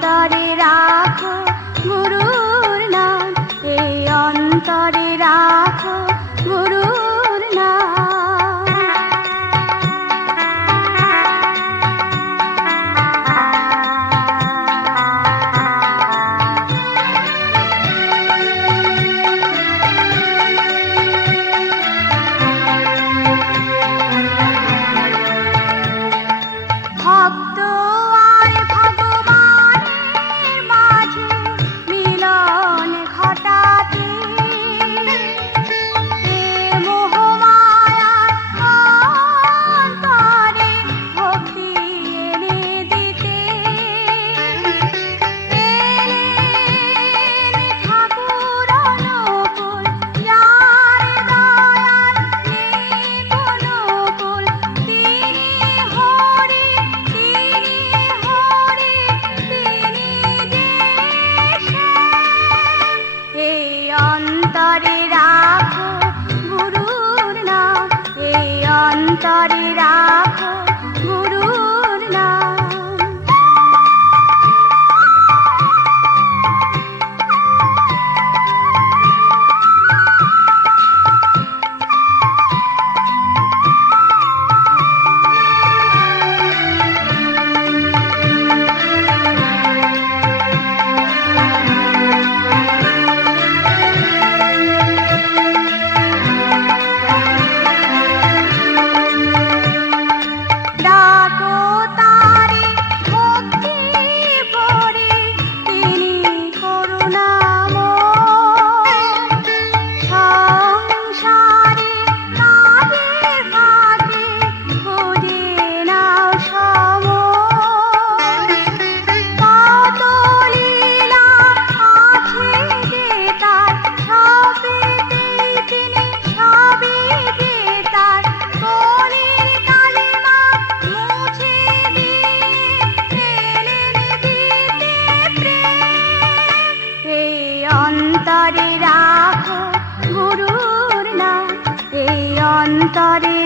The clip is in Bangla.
cantar অন্তরে রাখো গুরুর না এই অন্তরে